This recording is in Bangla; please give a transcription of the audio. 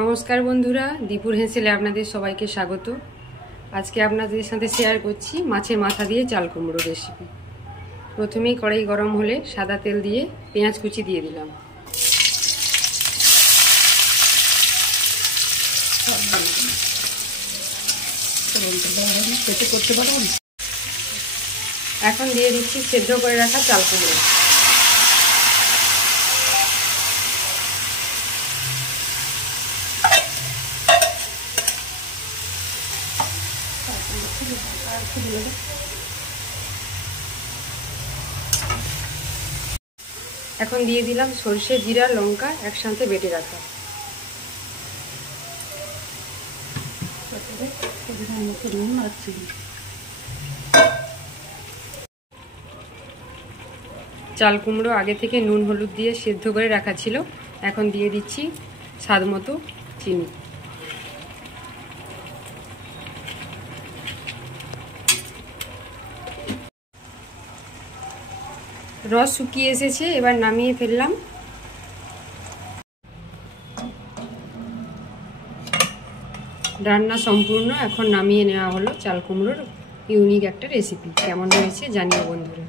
নমস্কার বন্ধুরা, দীপুর হেসেলে আপনাদের সবাইকে স্বাগত। আজকে আপনাদের সাথে শেয়ার করছি মাছের মাথা দিয়ে চাল কুমড়ো রেসিপি। প্রথমেই কড়াই গরম হলে সাদা তেল দিয়ে পেঁয়াজ কুচি দিয়ে দিলাম। এখন দিয়ে দিচ্ছি সেদ্ধ করে রাখা চাল কুমড়ো। এখন দিয়ে দিলাম সরষে, জিরা, লঙ্কা একসাথে বেটে রাখা। চাল কুমড়ো আগে থেকে নুন হলুদ দিয়ে সেদ্ধ করে রাখা ছিল। এখন দিয়ে দিচ্ছি স্বাদ মতো চিনি। রস শুকিয়ে এসেছে, এবার নামিয়ে ফেললাম। রান্না সম্পূর্ণ, এখন নামিয়ে নেওয়া হলো চাল কুমড়োর ইউনিক একটা রেসিপি। কেমন হয়েছে জানিও বন্ধুরা।